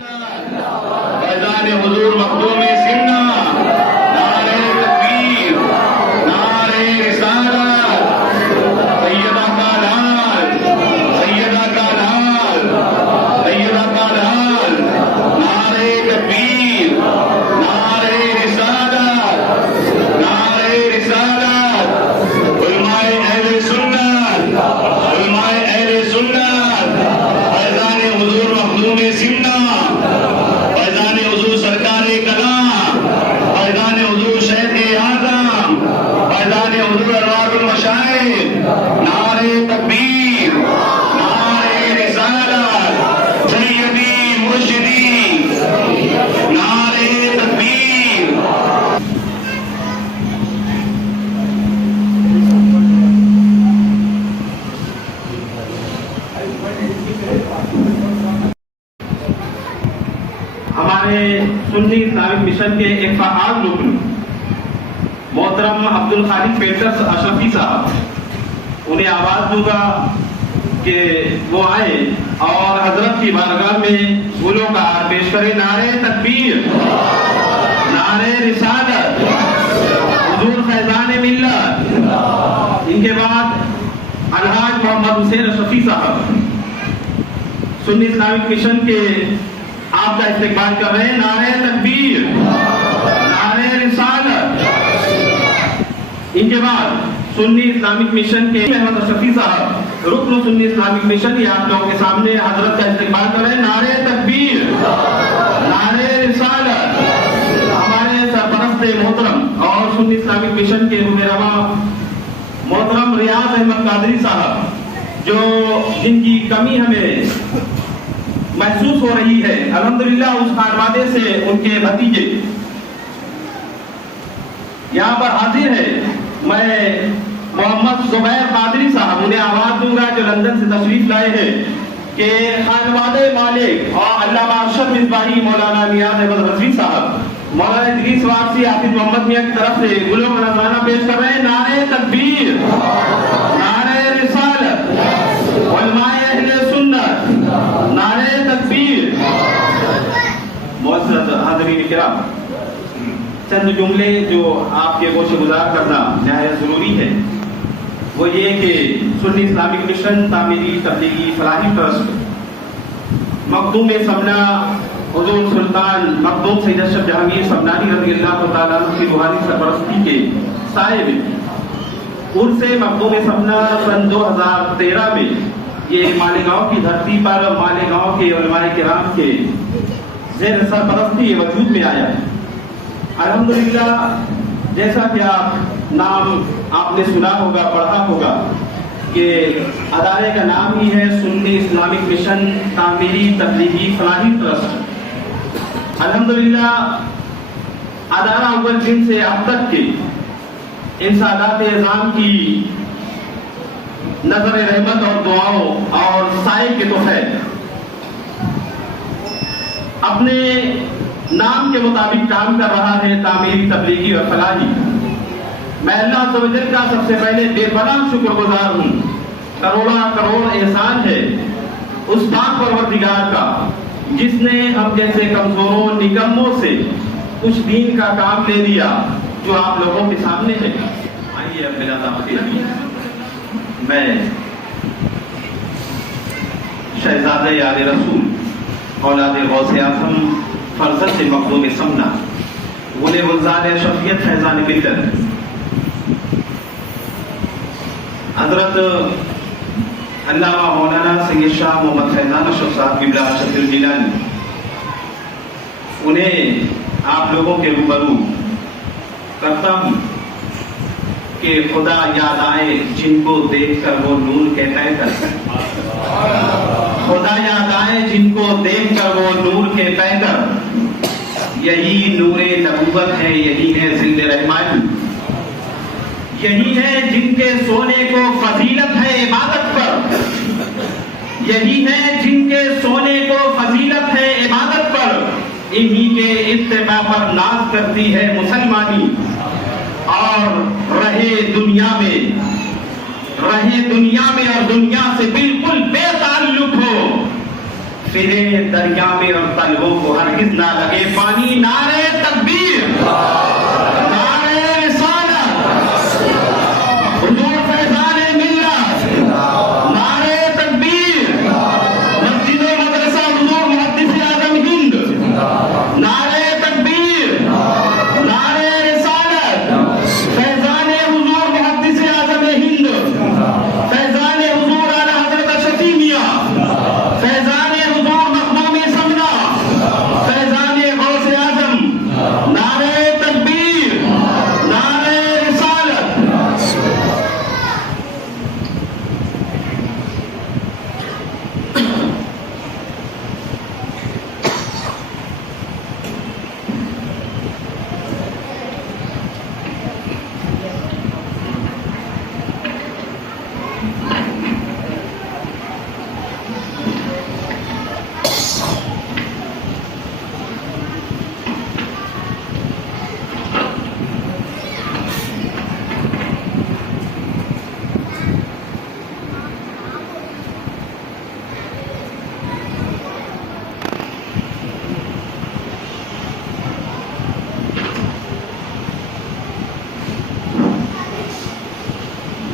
فیضان حضور مخدوم سنہ، نعرہ تکبیر، نعرہ رسالت، سیدہ کا لال، سیدہ کا لال، سیدہ کا لال، نعرہ تکبیر، نعرہ رسالت، نعرہ رسالت، علماء اہل سنت، علماء اہل سنت، فیضان حضور مخدوم سنہ، فیضان حضور سرکار کلام، فیضان حضور شیخ اعظم، فیضان حضور ارواح المشائخ، نعرہ تکبیر، نعرہ رسالت، سیدی مرشدی، نعرہ تکبیر۔ ہمارے سنی اسلامک مشن کے ایک فعال رکن محترم عبد الخالق پیٹرس اشرفی صاحب، انہیں آواز دوں گا کہ وہ آئے اور حضرت کی بارگاہ میں گلوکار پیش کرے۔ نعرہ تکبیر، نعرہ رسالت، حضور فیضان ملت۔ ان کے بعد الحاج محمد حسین اشرفی صاحب سنی اسلامک مشن کے آپ کا استقبال کر رہے ہیں۔ نعرہ تکبیر، نعرہ رسالت۔ ان کے بعد سنی اسلامک مشن کے محمد اشرفی صاحب رکن سنی اسلامک مشن، یہ آپ لوگوں کے سامنے حضرت کا استقبال کر رہے ہیں۔ نعرہ تکبیر، نعرہ رسالت۔ ہمارے سرپرست محترم اور سنی اسلامک مشن کے رہنما محترم ریاض احمد قادری صاحب، جن کی کمی ہمیں محسوس ہو رہی ہے، الحمدللہ اس خانوادے سے ان کے بھتیجے یہاں پر حاضر ہے۔ میں محمد زبیر قادری صاحب، انہیں آواز دوں گا جو لندن سے تشریف لائے ہیں، کہ خانوادے مالک اور علامہ ارشد مصباحی مولانا نیاز احمد رضوی صاحب مولانا ادریس وارثی حافظ محمد میاں کی طرف سے گلوں کا نذرانہ پیش کر رہے ہیں۔ نعرہ تکبیر، نعرہ رسالت، علماء اہل سنت، نعرہ تکبیر۔ معزز حاضرین کرام، چند جملے جو آپ کے گوشے گزار کرنا نہایت ضروری ہے، وہ یہ کہ سنی اسلامک مشن تعمیری تبلیغی فلاحی ٹرسٹ مخدوم سمنا حضور سلطان مخدوم سید اشرف جہانگیر سمنانی رضی اللہ تعالیٰ عنہ کی روحانی سرپرستی کے سائے میں عرس مخدوم سمنا سن 2013 میں یہ مالیگاؤں کی دھرتی پر مالیگاؤں کے علماء کرام کے زیر سرپرستی وجود میں آیا ہے۔ الحمدللہ، جیسا کہ نام آپ نے سنا ہوگا، پڑھا ہوگا، کہ ادارے کا نام ہی ہے سنی اسلامک مشن تعمیری تبلیغی فلاحی ٹرسٹ۔ الحمدللہ ادارہ اول دن سے اب تک کے ان سادات اعظام کی نظر رحمت اور دعاؤں اور سائے کے تحت اپنے نام کے مطابق کام کر رہا ہے، تعمیری تبلیغی اور فلاحی۔ میں اللہ عز و جل کا سب سے پہلے بے پناہ شکر گزار ہوں، کروڑا کروڑ احسان ہے اس پاک پروردگار کا جس نے ہم جیسے کمزوروں نکموں سے کچھ دین کا کام لے دیا جو آپ لوگوں کے سامنے ہے۔ آئیے اب بلا تاخیر میں شہزادہ یاد رسول اولاد غوث اعظم فرزند سے مخدوم سمنا گل گلزار شفیعت فیضان ملت حضرت علامہ مولانا سید شاہ محمد فیضان اشرف صاحب قبلہ اشرف الجیلانی، انہیں آپ لوگوں کے روبرو کرتا ہوں کہ خدا یاد آئے جن کو دیکھ کر وہ نور کے پیکر، خدا یاد آئے جن کو دیکھ کر وہ نور کے پیکر، یہی نور نبوت ہے، یہی ہے ذل رحمانی، یہی ہے جن کے سونے کو فضیلت ہے عبادت پر، یہی ہے جن کے سونے کو فضیلت ہے عبادت پر، انہی کے اتباع پر ناز کرتی ہے مسلمانی، اور رہے دنیا میں اور دنیا سے بالکل بے تعلق ہو، پھرے دریا میں اور طلبوں کو ہرگز نہ لگے پانی. نعرے تکبیر، نعرے رسالت، حضور فیضان ملت، نعرے تکبیر، مسجد و مدرسہ حضور محدث اعظم ہند، نعرے تکبیر، نعرے رسالت، فیضان حضور محدث اعظم ہند، فیضان حضور اعلی حضرت اشرفی میاں، فیضان حضور مخدوم سمنا، فیضان غوث اعظم. نعرے تکبیر، نعرے رسالت.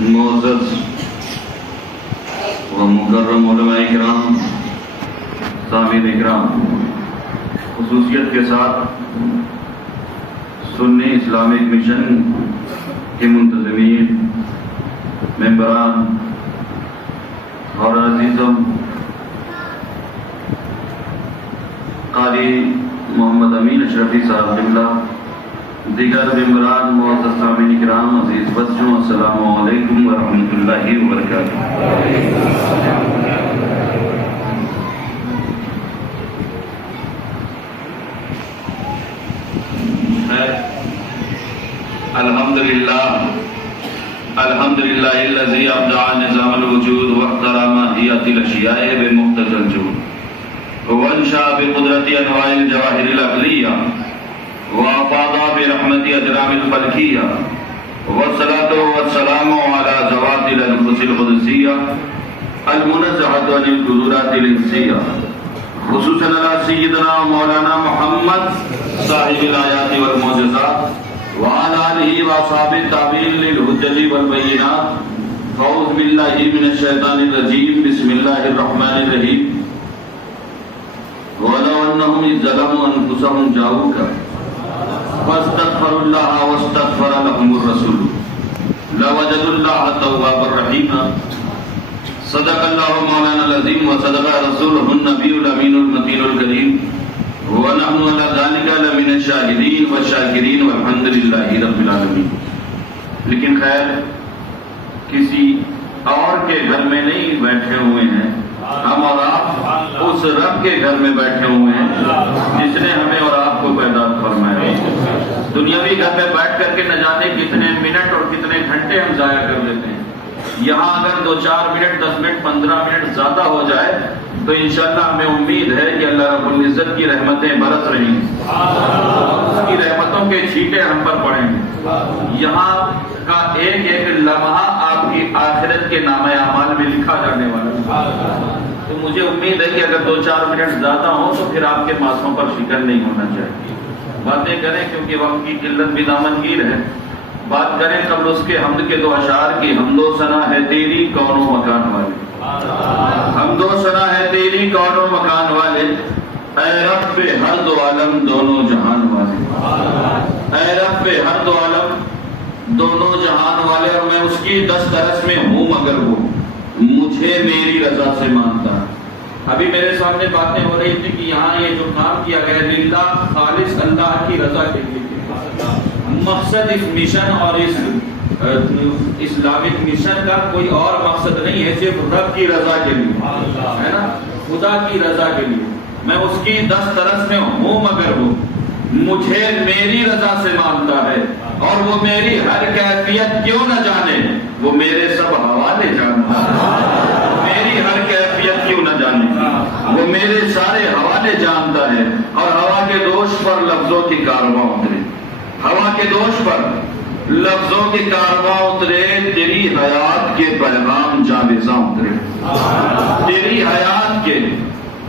معزز و مکرم علماء کرام، سامعین اکرام، خصوصیت کے ساتھ سنی اسلامک مشن کے منتظمین، ممبران اور عزیزم، قاری محمد امین اشرفی صاحب قبلہ، دیگر ممبران، معزز سامعین کرام، عزیز بچوں، السلام علیکم ورحمۃ اللہ وبرکاتہ. الحمدللہ الذی ابدع نظام الوجود واحترم حیات الاشیاء بمقتضى الجود وانشا بقدرت انواع الجواہر العقلیہ وافاض برحمت اجرام الفلکیہ والصلاة والسلام على ذوات الانفس القدسیہ المنزہۃ عن القدرات الانسیہ، خصوصاً على سیدنا مولانا محمد صاحب الآیات والمعجزات وعلى آلہ وأصحابہ التابعین للحجج والبینات. اعوذ باللہ من الشیطان الرجیم، بسم اللہ الرحمن الرحیم. وَلَوْ أَنَّهُمْ إِذْ ظَلَمُوا أَنفُسَهُمْ جَاءُوكَ فَاسْتَغْفَرُوا اللَّهَ وَاسْتَغْفَرَ لَهُمُ الرَّسُولُ لَوَجَدُوا اللَّهَ تَوَّابًا رَحِيمًا. صدق اللہ مولانا العظیم وصدق رسولہ النبی الامین المتین الکریم، ونحن على ذلك لمن الشاہدین والشاکرین والحمد للہ رب العالمین. لیکن خیر، کسی اور کے گھر میں نہیں بیٹھے ہوئے ہیں، ہم اور آپ اس رب کے گھر میں بیٹھے ہوئے ہیں جس نے ہمیں اور آپ کو پیدا فرمایا. دنیاوی گھر میں بیٹھ کر کے نہ جانے کتنے منٹ اور کتنے گھنٹے ہم ضائع کر لیتے ہیں. یہاں اگر 2-4 منٹ 10 منٹ 15 منٹ زیادہ ہو جائے تو انشاءاللہ ہمیں امید ہے کہ اللہ رب العزت کی رحمتیں برس رہی ہیں، اس کی رحمتوں کے چھینٹے ہم پر پڑیں گے. یہاں کا ایک ایک لمحہ آپ کی آخرت کے نامہ اعمال میں لکھا جانے والا ہے. تو مجھے امید ہے کہ اگر 2-4 منٹ زیادہ ہوں تو پھر آپ کے ماسوں پر فکر نہیں ہونا چاہیے. باتیں کریں کیونکہ وقت کی قلت بھی دامنگیر ہے. بات کریں قبل اس کے حمد کے 2 اشعار کی. حمد و ثنا ہے تیری کون و مکان والے، حمد و ثنا ہے تیری کون و مکان والے، اے رب ہر دو عالم دونوں جہان والے، اے رب ہر دو عالم دونوں جہان والے. اور میں اس کی دسترس میں ہوں مگر وہ مجھے میری رضا سے مانتا ہے. ابھی میرے سامنے باتیں ہو رہی تھی کہ یہاں یہ جو کام کیا گیا للہ، خالص اللہ کی رضا کے لیے. مقصد اس مشن اور اس اسلامک مشن کا کوئی اور مقصد نہیں ہے، صرف رب کی رضا کے لیے ہے نا، خدا کی رضا کے لیے. میں اس کی دسترس میں ہوں مگر وہ مجھے میری رضا سے مانتا ہے. اور وہ میری ہر کیفیت کیوں نہ جانے، وہ میرے سب حوالے جانتا ہے. میری ہر کیفیت کیوں نہ جانے، وہ میرے سارے حوالے جانتا ہے. اور ہوا کے دوش پر لفظوں کی کارواں اترے، ہوا کے دوش پر لفظوں کی کارواں اترے، تیری حیات کے پیغام جاویزاں اترے، تیری حیات کے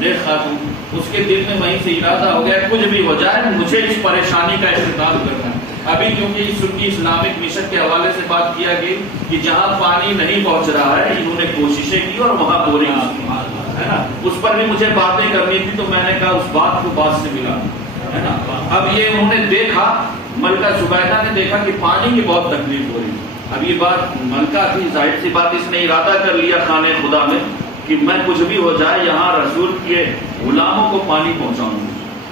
نیک خاتون، اس کے دل میں وہیں سے ارادہ ہو گیا کچھ بھی ہو جائے مجھے اس پریشانی کا اختتام کرنا ہے۔ ابھی کیونکہ سنی اسلامک مشن کے حوالے سے بات کیا گئی کہ جہاں پانی نہیں پہنچ رہا ہے انہوں نے کوششیں کی اور وہاں بورنگ ہے نا، اس پر بھی مجھے باتیں کرنی تھی تو میں نے کہا اس بات کو بات سے ملا ہے نا۔ اب یہ انہوں نے دیکھا، ملکہ زبیدہ نے دیکھا کہ پانی کی بہت تکلیف ہو رہی ہے۔ اب یہ بات ملکہ تھی، ظاہر سی بات اس نے ارادہ کر لیا خانے خدا میں کہ میں کچھ بھی ہو جائے یہاں رسول کے غلاموں کو پانی پہنچاؤں گی۔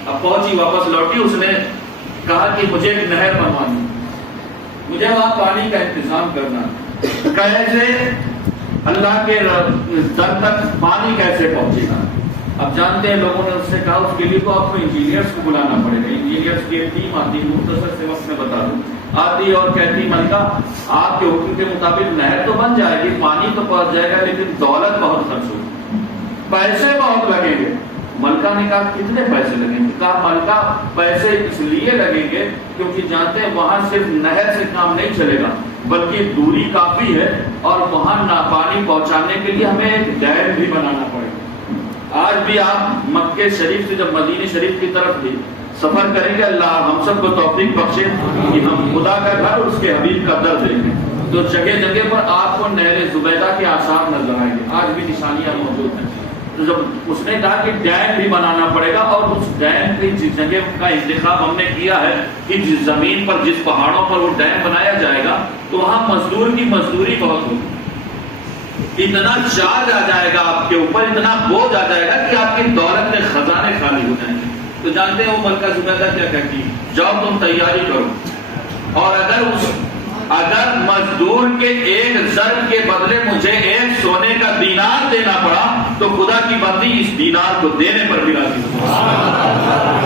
اب پہنچی، واپس لوٹی، اس نے کہا کہ مجھے ایک نہر بنوانی، مجھے وہاں پانی کا انتظام کرنا، کیسے اللہ کے در تک پانی کیسے پہنچے گا؟ اب جانتے ہیں لوگوں نے اس سے کہا اس کے لیے تو آپ کو انجینئرس کو بلانا پڑے گا۔ انجینئرس کی ایک ٹیم آتی، مختصر سے وقت میں بتا دوں، آتی اور کہتی ملکہ آپ کے حکم کے مطابق نہر تو بن جائے گی، پانی تو پہنچ جائے گا، لیکن دولت بہت خرچ ہوگی، پیسے بہت لگیں گے۔ ملکہ نے کہا کتنے پیسے لگیں گے؟ کہا ملکہ پیسے اس لیے لگیں گے کیونکہ جانتے ہیں وہاں صرف نہر سے کام نہیں چلے گا بلکہ دوری کافی ہے اور وہاں پانی پہنچانے کے لیے ہمیں ایک ڈیم بھی بنانا پڑے گا۔ آج بھی آپ مکے شریف سے جب مدینہ شریف کی طرف بھی سفر کریں گے، اللہ ہم سب کو توفیق بخشے کہ ہم خدا کا گھر اور اس کے حبیب کا در دیکھیں، تو جگہ جگہ پر آپ کو نہر زبیدہ کے آثار نظر آئیں گے، آج بھی نشانیاں موجود ہیں۔ تو جب اس نے کہا کہ ڈیم بھی بنانا پڑے گا اور اس ڈیم کی جگہ کا انتخاب ہم نے کیا ہے کہ جس زمین پر، جس پہاڑوں پر وہ ڈیم بنایا جائے گا تو وہاں مزدور کی مزدوری بہت ہوگی، اتنا چارج آ جائے گا آپ کے اوپر، اتنا بوجھ آ جائے گا کہ آپ کی دولت کے خزانے خالی ہو جائیں گے۔ تو جانتے ہیں وہ ملکہ زبیدہ کیا کہتی ہے؟ جاؤ تم تیاری کرو، اور اگر مزدور کے ایک ضرب کے بدلے مجھے ایک سونے کا دینار دینا پڑا تو خدا کی بندی اس دینار کو دینے پر بھی راضی ہو۔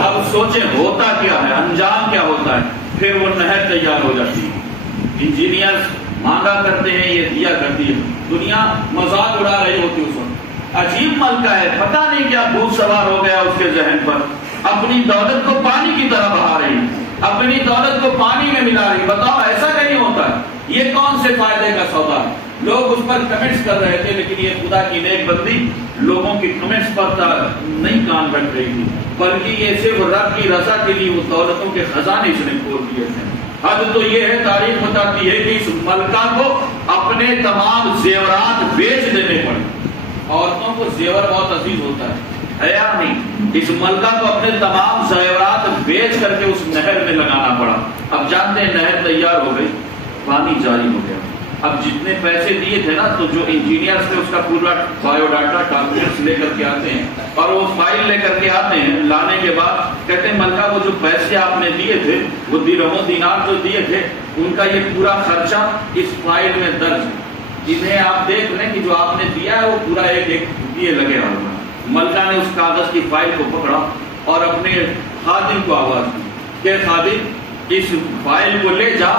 اب سوچیں ہوتا کیا ہے، انجام کیا ہوتا ہے، پھر وہ نہر تیار ہو جاتی ہے، انجینئر مانگا کرتے ہیں، یہ دیا کرتی ہے، دنیا مذاق اڑا رہی ہوتی اس وقت۔ عجیب ملکہ ہے، پتہ نہیں کیا بھوت سوار ہو گیا اس کے ذہن پر، اپنی دولت کو پانی کی طرح بہا رہی، اپنی دولت کو پانی میں ملا رہی۔ بتاؤ ایسا نہیں ہوتا ہے، یہ کون سے فائدے کا سودا ہے؟ لوگ اس پر کمنٹس کر رہے تھے، لیکن یہ خدا کی نیک بندی لوگوں کی کمنٹس پر نہیں کان رکھ رہی تھی، بلکہ یہ صرف رب کی رضا کے لیے وہ دولتوں کے خزانے اس نے کھول دیے تھے۔ حد تو یہ ہے، تاریخ بتاتی ہے کہ اس ملکہ کو اپنے تمام زیورات بیچ دینے پڑے۔ عورتوں کو زیور بہت عزیز ہوتا ہے یا نہیں؟ اس ملکہ کو اپنے تمام زیورات بیچ کر کے اس نہر میں لگانا پڑا۔ اب جانتے ہیں نہر تیار ہو گئی، پانی جاری ہو گیا۔ اب جتنے پیسے دیے تھے نا، تو جو انجینئرز تھے اس کا پورا بایو ڈاٹا ڈاکومنٹس لے کر کے آتے ہیں اور وہ فائل لے کر کے آتے ہیں، لانے کے بعد کہتے ہیں ملکہ وہ جو پیسے آپ نے دیے تھے، وہ درہم و دینار جو دیے تھے، ان کا یہ پورا خرچہ اس فائل میں درج ہے، جنہیں آپ دیکھ لیں کہ جو آپ نے دیا ہے وہ پورا ایک ایک یہ لگے ہوگا۔ ملکہ نے اس کاغذ کی فائل کو پکڑا اور اپنے خادم کو آواز دی کہ خادم اس فائل کو لے جا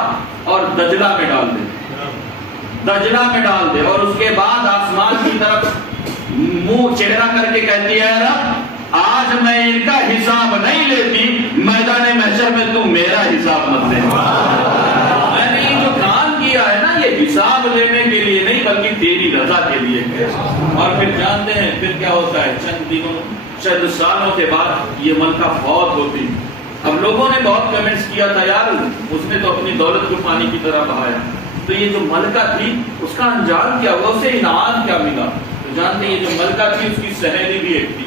اور دجلہ میں ڈال دے، دجلہ میں ڈال دے، اور اس کے بعد آسمان کی طرف منہ چہرہ کر کے کہتی ہے رب آج میں ان کا حساب نہیں لیتی، میدان محشر میں تو میرا حساب مت لے۔ میں نے یہ جو کام کیا ہے نا، یہ حساب لینے کے لیے نہیں بلکہ تیری رضا کے لیے ہے۔ اور پھر جانتے ہیں پھر کیا ہوتا ہے، چند دنوں چند سالوں کے بعد یہ ملکہ فوت ہوتی۔ اب لوگوں نے بہت کمنٹس کیا تھا یار اس نے تو اپنی دولت کو پانی کی طرح بہایا، تو یہ جو ملکہ تھی اس کا انجام کیا ہوا، اسے انعام کیا ملا؟ تو جانتے ہیں یہ جو ملکہ تھی اس کی سہیلی بھی ایک تھی،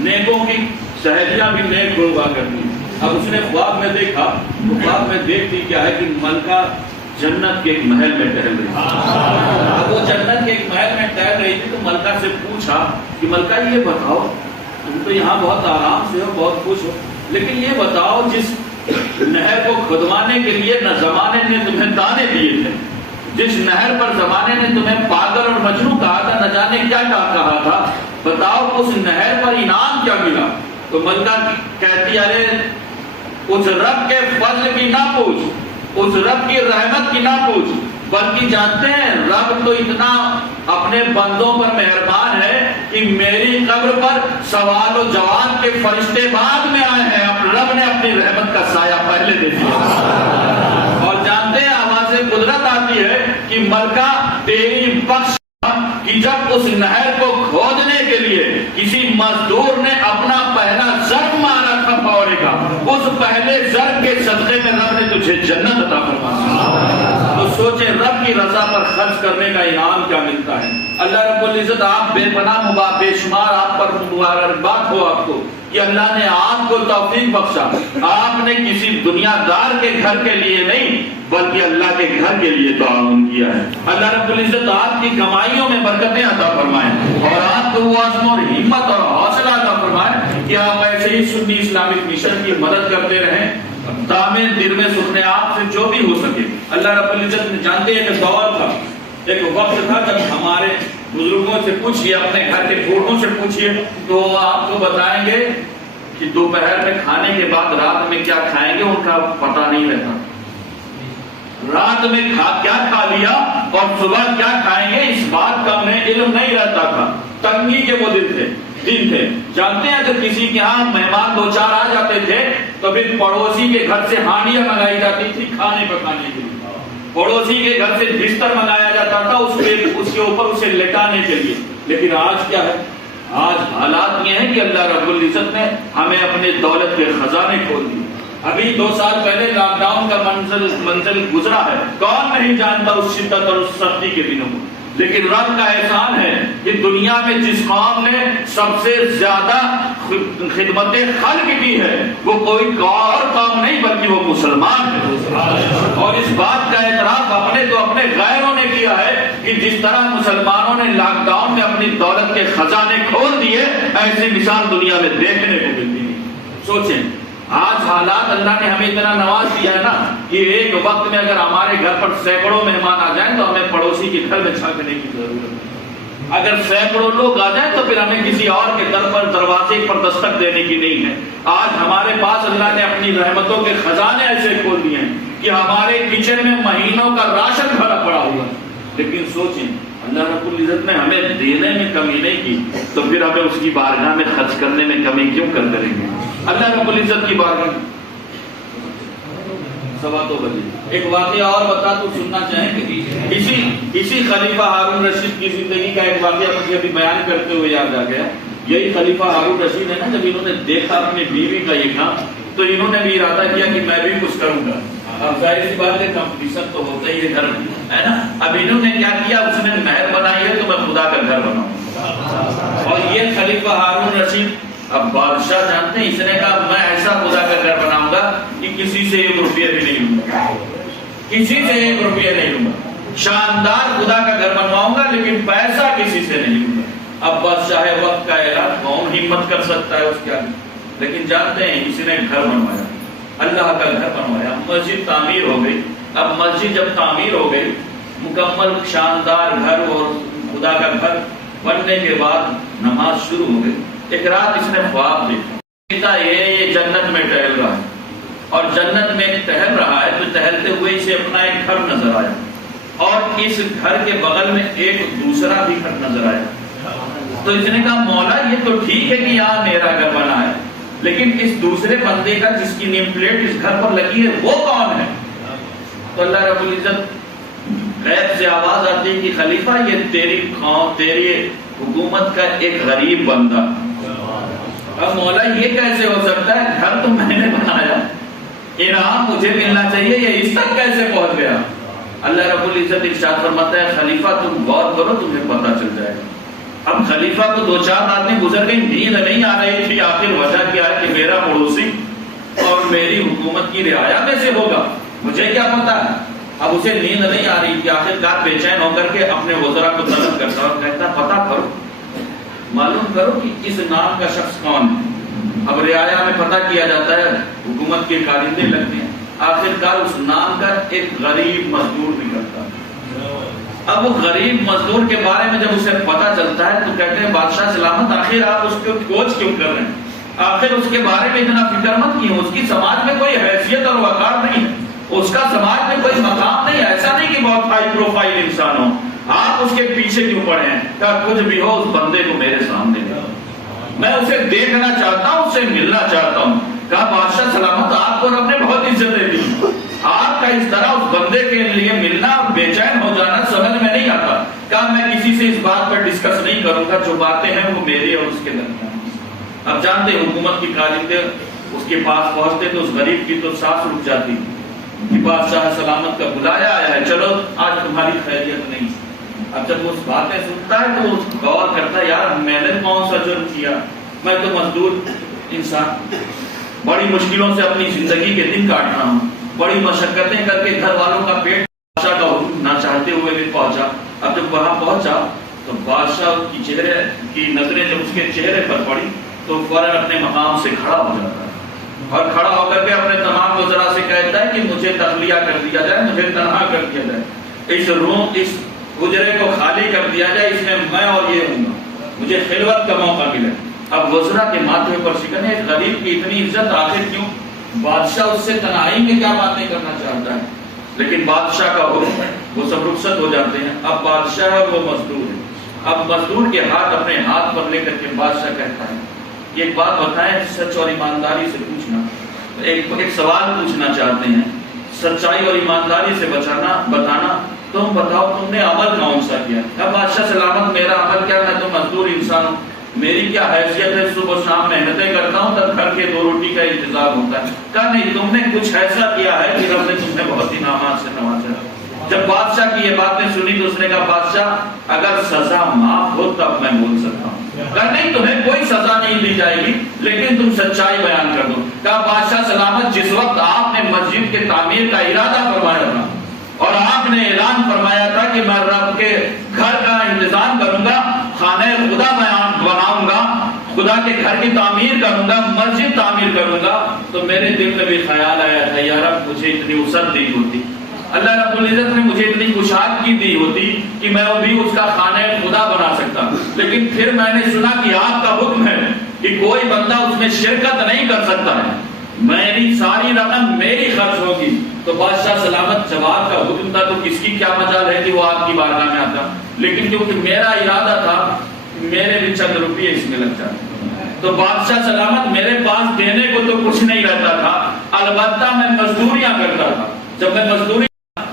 نیکوں کی سہیلیاں بھی نیک ہوا کرتی۔ اب اس نے خواب میں دیکھا، تو خواب میں دیکھتی کیا ہے کہ ملکہ جنت کے ایک محل میں ٹہل رہی تھی۔ اب وہ جنت کے ایک محل میں ٹہل رہی تھی تو ملکہ سے پوچھا کہ ملکہ یہ بتاؤ تم تو یہاں بہت آرام سے ہو، بہت خوش ہو، لیکن یہ بتاؤ جس نہر کو کھدوانے کے لیے نہ زمانے نے تمہیں دانے دیے تھے، جس نہر پر زمانے نے تمہیں پاگل اور مجنون کہا تھا، نہ جانے کیا کہا تھا، بتاؤ اس نہر پر انعام کیا ملا؟ تو ملکہ کہتی ارے اس رب کے فضل کی نہ پوچھ، اس رب کی رحمت کی نہ پوچھ، بلکہ جانتے ہیں رب تو اتنا اپنے بندوں پر مہربان ہے کہ میری قبر پر سوال و جواب کے فرشتے بعد میں آئے ہیں، اب رب نے اپنی رحمت کا سایہ پہلے دے دیا۔ اور جانتے ہیں آواز قدرت آتی ہے کہ ملکہ تیری بخش کہ جب اس نہر کو کھودنے کے لیے کسی مزدور نے اپنا پہلا ضرب مارا تھا پورے کا، اس پہلے ضرب کے صدقے میں رب نے تجھے جنت عطا فرمایا۔ تو سوچیں رب کی رضا پر خرچ کرنے کا انعام کیا ملتا ہے۔ اللہ رب العزت آپ بے پناہ بے شمار آپ پر مبارکباد ہو آپ کو کہ اللہ نے آپ کو توفیق بخشا، آپ نے کسی دنیا دار کے گھر کے لیے نہیں بلکہ اللہ کے گھر کے لیے تعاون کیا ہے۔ اللہ رب العزت آپ کی کمائیوں میں برکتیں عطا فرمائیں اور آپ کو وہ عزم اور ہمت اور حوصلہ عطا فرمائیں کہ آپ ایسے ہی سنی اسلامک مشن کی مدد کرتے رہیں، دامے دل میں سکھنے آپ سے جو بھی ہو سکے۔ اللہ رب العزت جانتے ہیں کہ دور تھا، ایک وقت تھا جب ہمارے بزرگوں سے پوچھئے، اپنے گھر کے بوڑھوں سے پوچھئے تو وہ آپ کو بتائیں گے کہ دوپہر میں کھانے کے بعد رات میں کیا کھائیں گے ان کا پتہ نہیں رہتا، رات میں کیا کھا لیا اور صبح کیا کھائیں گے اس بات کا انہیں علم نہیں رہتا تھا۔ تنگی کے وہ دن تھے۔ جانتے ہیں جب کسی کے ہاں مہمان دو چار آ جاتے تھے تو پھر پڑوسی کے گھر سے ہانڈیاں منگائی جاتی تھی کھانے پکانے کے لیے، پڑوسی کے گھر سے بستر منگایا جاتا تھا اس کے اوپر اسے لٹانے کے لیے۔ لیکن آج کیا ہے؟ آج حالات یہ ہیں کہ اللہ رب العزت نے ہمیں اپنے دولت کے خزانے کھول دیے۔ ابھی 2 سال پہلے لاک ڈاؤن کا منزل گزرا ہے، کون نہیں جانتا اس شدت اور اس سختی کے دنوں کو، لیکن رب کا احسان ہے کہ دنیا میں جس قوم نے سب سے زیادہ خدمت خلق کی ہے وہ کوئی اور قوم نہیں بلکہ وہ مسلمان ہے۔ اور اس بات کا اعتراف اپنے تو اپنے غیروں نے کیا ہے کہ جس طرح مسلمانوں نے لاک ڈاؤن میں اپنی دولت کے خزانے کھول دیے، ایسی مثال دنیا میں دیکھنے کو ملتی نہیں۔ سوچیں آج حالات اللہ نے ہمیں اتنا نواز دیا ہے نا کہ ایک وقت میں اگر ہمارے گھر پر سینکڑوں مہمان آ جائیں تو ہمیں پڑوسی کے گھر میں جھانکنے کی ضرورت نہیں، اگر سینکڑوں لوگ آ جائیں تو پھر ہمیں کسی اور کے در پر دروازے پر دستک دینے کی نہیں ہے۔ آج ہمارے پاس اللہ نے اپنی رحمتوں کے خزانے ایسے کھول دیے ہیں کہ ہمارے کچن میں مہینوں کا راشن بھرا پڑا ہوا ہے، لیکن سوچیں اللہ رب العزت نے ہمیں دینے میں کمی نہیں کی تو پھر ہمیں اس کی بارگاہ میں خرچ کرنے میں کمی کیوں کریں گے؟ اللہ رب العزت کی بارگاہ 2:15 ایک واقعہ اور بتا تو سننا چاہیں کہ اسی خلیفہ ہارون رشید کی زندگی کا ایک واقعہ مجھے ابھی بیان کرتے ہوئے یاد آ گیا۔ یہی خلیفہ ہارون رشید ہے نا، جب انہوں نے دیکھا اپنی بیوی کا یہ کام تو انہوں نے بھی ارادہ کیا کہ میں بھی کچھ کروں گا۔ اب ظاہر سی بات ہے کمپٹیشن تو ہوتا ہی ہے گھر میں، ہے نا۔ اب انہوں نے کیا کیا، اس نے محل بنائی ہے تو میں خدا کا گھر بناؤں، اور یہ خلیفہ ہارون رشید اب بادشاہ جانتے ہیں، اس نے کہا میں ایسا خدا کا گھر بناؤں گا کہ کسی سے 1 روپیہ بھی نہیں لوں گا، کسی سے 1 روپیہ نہیں لوں گا، شاندار خدا کا گھر بنواؤں گا لیکن پیسہ کسی سے نہیں لوں گا۔ اب بادشاہ وقت کا اعلان کون ہمت کر سکتا ہے اس کے آگے، لیکن جانتے ہیں اس نے گھر بنوایا، اللہ کا گھر بنوایا، مسجد تعمیر ہو گئی۔ اب مسجد جب تعمیر ہو گئی، مکمل شاندار گھر اور خدا کا گھر بننے کے بعد نماز شروع ہو گئی۔ ایک رات اس نے خواب دیکھا، یہ جنت میں ٹہل رہا ہے اور جنت میں ٹہل رہا ہے تو ٹہلتے ہوئے اسے اپنا ایک گھر نظر آیا اور اس گھر کے بغل میں ایک دوسرا بھی گھر نظر آیا۔ تو اس نے کہا مولا یہ تو ٹھیک ہے کہ یہاں میرا گھر بنا ہے، لیکن اس دوسرے بندے کا جس کی نیم پلیٹ اس گھر پر لگی ہے وہ کون ہے؟ تو اللہ رب العزت غیب سے آواز آتی ہے کہ خلیفہ یہ تیری حکومت کا ایک غریب بندہ۔ اب مولا یہ کیسے ہو سکتا ہے، گھر تو میں نے بنایا، انعام مجھے ملنا چاہیے، یہ اس تک کیسے پہنچ گیا؟ اللہ رب العزت ارشاد فرماتا ہے خلیفہ تم غور کرو تمہیں پتہ چل جائے گا۔ اب خلیفہ کو 2-4 راتیں گزر گئی، نیند نہیں آ رہی تھی، آخر وجہ کیا ہے کہ میرا پڑوسی اور میری حکومت کی رعایا میں سے ہوگا، مجھے کیا پتا ہے۔ اب اسے نیند نہیں آ رہی تھی، آخرکار بے چین ہو کر کے اپنے وزراء کو طلب کرتا اور کہتا پتہ کرو، معلوم کرو کہ اس نام کا شخص کون ہے۔ اب رعایا میں پتہ کیا جاتا ہے، حکومت کے کارندے لگتے ہیں، آخرکار اس نام کا ایک غریب مزدور نکلتا ہے۔ اب وہ غریب مزدور کے بارے میں جب اسے پتہ چلتا ہے تو کہتے ہیں بادشاہ سلامت، آخر آپ اس کو کوچ کیوں کر رہے ہیں، آخر اس کے بارے میں اتنا فکر مت کیوں، اس کی سماج میں کوئی حیثیت اور وقار نہیں ہے، اس کا سماج میں کوئی مقام نہیں ہے، ایسا نہیں کہ بہت ہائی پروفائل انسان ہو، آپ اس کے پیچھے کیوں پڑے ہیں؟ کہا کچھ بھی ہو اس بندے کو میرے سامنے لاؤ، میں اسے دیکھنا چاہتا ہوں، اسے ملنا چاہتا ہوں۔ کہا بادشاہ سلامت آپ کو رب نے بہت عزتیں دی، آپ کا اس طرح اس بندے کے لیے ملنا اور بے چین ہو جانا سمجھ میں نہیں آتا۔ کہا میں کسی سے اس بات پر ڈسکس نہیں کروں گا، جو باتیں ہیں وہ میری اور اس کے درمیان۔ اب جانتے ہیں حکومت کی کاجندے اس کے پاس پہنچتے تو اس غریب کی تو سانس رک جاتی کہ بادشاہ سلامت کا بلایا آیا ہے، چلو آج تمہاری خیریت نہیں۔ اب جب اس باتیں سنتا ہے تو غور کرتا ہے یار میں نے کون سا جرم کیا، میں تو مزدور انسان، بڑی مشکلوں سے اپنی زندگی کے دن کاٹ رہا ہوں، بڑی مشقتیں کر کے گھر والوں کا پیٹ بادشاہ کا حکم نہ چاہتے ہوئے بھی پہنچا۔ اب جب وہاں پہنچا تو بادشاہ کی چہرے کی نظریں جب اس کے چہرے پر پڑی تو فوراً اپنے مقام سے کھڑا ہو جاتا ہے اور کھڑا ہو کر کے اپنے تمام وزراء سے کہتا ہے کہ مجھے تخلیہ کر دیا جائے، مجھے تنہا کر دیا جائے، اس روم اس حجرے کو خالی کر دیا جائے، اس میں میں اور یہ ہوں گا، مجھے خلوت کا موقع ملے۔ اب وزراء کے ماتھے پر شکن ہے، غریب کی اتنی عزت آخر کیوں؟ بادشاہ اس سے تنہائی میں کیا باتیں کرنا چاہتا ہے، لیکن بادشاہ کا حکم ہے، وہ سب رخصت ہو جاتے ہیں۔ اب بادشاہ اور وہ مزدور ہے، اب مزدور کے ہاتھ اپنے ہاتھ پر لے کر کے بادشاہ کہتا ہے یہ ایک بات بتائیں، سچ اور ایمانداری سے پوچھنا، ایک سوال پوچھنا چاہتے ہیں، سچائی اور ایمانداری سے بتانا، تم بتاؤ تم نے عمل کون سا کیا؟ اب بادشاہ سلامت میرا عمل کیا، میں تو مزدور انسان ہوں، میری کیا حیثیت ہے، صبح شام محنتیں کرتا ہوں تب گھر کے 2 روٹی کا انتظام ہوتا ہے۔ کہا نہیں، تم نے کچھ ایسا کیا ہے کہ رب نے تمہیں بہت انعامات سے نوازا۔ جب بادشاہ کی یہ باتیں سنی تو اس نے کہا بادشاہ اگر سزا معاف ہو تب میں بول سکتا ہوں۔ کہا نہیں، تمہیں کوئی سزا نہیں دی جائے گی لیکن تم سچائی بیان کر دو۔ کہا بادشاہ سلامت جس وقت آپ نے مسجد کے تعمیر کا ارادہ فرمایا تھا اور آپ نے اعلان فرمایا تھا کہ میں رب کے گھر کا انتظام کروں گا، خانہ خدا بناؤں گا، خدا کے گھر کی تعمیر کروں گا، مسجد تعمیر کروں گا، تو میرے دل میں بھی خیال آیا تھا یا رب مجھے اتنی وسعت دی ہوتی، اللہ رب العزت نے مجھے اتنی کشادگی دی ہوتی کہ میں وہ بھی اس کا خانہ خدا بنا سکتا، لیکن پھر میں نے سنا کہ آپ کا حکم ہے کہ کوئی بندہ اس میں شرکت نہیں کر سکتا ہے، میری ساری رقم میری خرچ ہوگی۔ تو بادشاہ سلامت جواب کا حکم تھا تو کس کی کیا مجال ہے کہ وہ آپ کی بارگاہ میں آتا، لیکن کیونکہ میرا ارادہ تھا میرے بھی چند روپیے اس میں لگ جاتے، تو بادشاہ سلامت میرے پاس دینے کو تو کچھ نہیں رہتا تھا، البتہ میں مزدوریاں کرتا تھا، جب میں مزدوری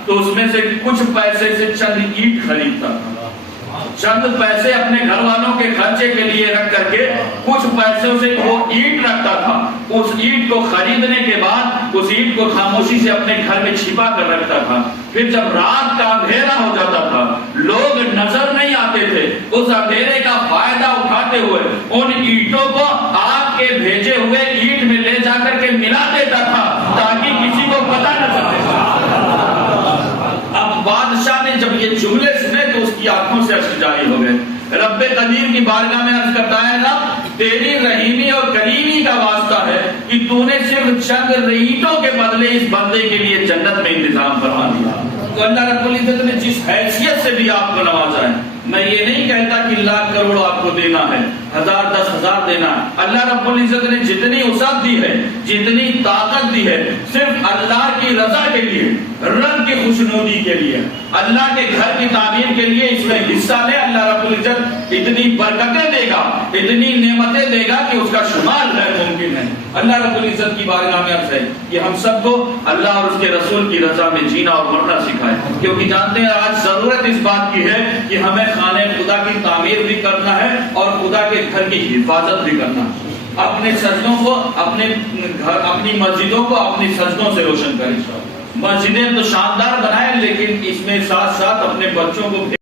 تو اس میں سے کچھ پیسے سے چند اینٹ خریدتا تھا، چند پیسے اپنے گھر والوں کے خرچے کے لیے رکھ کر کے کچھ پیسوں سے وہ اینٹ رکھتا تھا، اس اینٹ کو خریدنے کے بعد اس اینٹ کو خاموشی سے اپنے گھر میں چھپا کر رکھتا تھا، پھر جب رات کا اندھیرا ہو جاتا تھا لوگ نظر نہیں آتے تھے، اس اندھیرے کا فائدہ اٹھاتے ہوئے ان اینٹوں کو آپ کے بھیجے ہوئے اینٹ میں لے جا کر کے ملا دیتا تھا تاکہ کسی کو پتہ نہ چلے۔ اب بادشاہ نے جب یہ جملے سنے تو اس کی آنکھوں سے اشک جاری ہو گئے، رب قدیر کی بارگاہ میں عرض کرتا ہے رب تیری رحیمی اور کریمی کا واسطہ ہے کہ تو نے صرف چند اینٹوں کے بدلے اس بندے کے لیے جنت میں انتظام فرما دیا۔ تو اللہ رب العزت نے جس حیثیت سے بھی آپ کو نوازا ہے، میں یہ نہیں کہتا کہ لاکھ کروڑ آپ کو دینا ہے، 1000 10,000 دینا ہے، اللہ رب العزت نے جتنی وسعت دی ہے، جتنی طاقت دی ہے، صرف اللہ کی رضا کے لیے، رب کی خوشنودی کے لیے، اللہ کے گھر کی تعمیر کے لیے اس میں حصہ لے، اللہ رب العزت اتنی برکتیں دے گا، اتنی نعمتیں دے گا کہ اس کا شمار غیر ممکن ہے۔ اللہ رب العزت کی بارگاہ میں عرض ہے کہ ہم سب کو اللہ اور اس کے رسول کی رضا میں جینا اور مرنا سکھائے، کیونکہ جانتے ہیں آج ضرورت اس بات کی ہے کہ ہمیں خانہ خدا کی تعمیر بھی کرنا ہے اور خدا کے گھر کی حفاظت بھی کرنا ہے، اپنے سجدوں کو اپنی مسجدوں کو اپنی سجدوں سے روشن کریں، مسجدیں تو شاندار بنائیں لیکن اس میں ساتھ ساتھ اپنے بچوں کو